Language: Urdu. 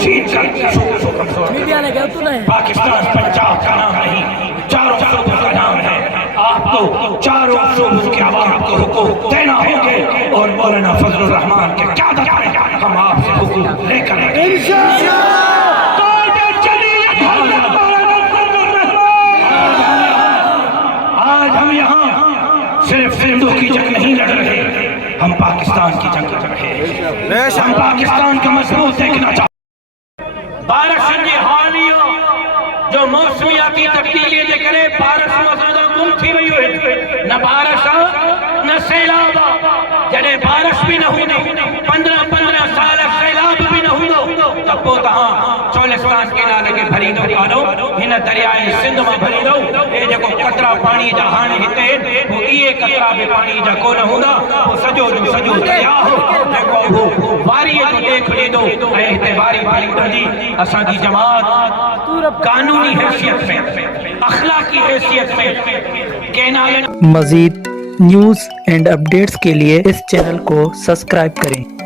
چھین کر صوبوں کو کمزور کریں۔ پاکستان پنجاب کا نام نہیں، چاروں صوبوں کا نام ہے۔ آپ کو چاروں صوبوں کے عوام کو حقوق دینا ہوں گے، اور مولانا فضل الرحمان کے قیادت میں ہم آپ سے حقوق لے کر آئیں گے۔ آج ہم یہاں صرف ہندو کی جنگ نہیں لڑ رہے، ہم پاکستان کی جنگ لڑ رہے ہیں۔ ہم پاکستان کا مضبوط دیکھنا چاہتے ہیں۔ بارش کی حالیہ جو موسمیاتی تبدیلی دے کرے بارش موسم گم تھی وئی ہوئی، نہ بارش نہ سیلاب، جڑے بارش بھی نہ ہوئی، 15 سال سیلاب بھی نہ ہوئی، تب وہ تہاں چولستان کے نالے کے بھری دو کانو ہن دریائے سندھ میں بھری دو، اے جکو قطرہ پانی جا ہانے ہتے وہ یہ قطرہ بے پانی جا کو نہ ہوندا، وہ سجو جو سجو دریا ہو جکو وہ واری جو دیکھ لے دو، اے اعتباری بھاری اٹھا اساں کی جماعت قانونی حیثیت میں، اخلاقی حیثیت میں مزید نیوز اینڈ اپڈیٹس کے لیے اس چینل کو سبسکرائب کریں۔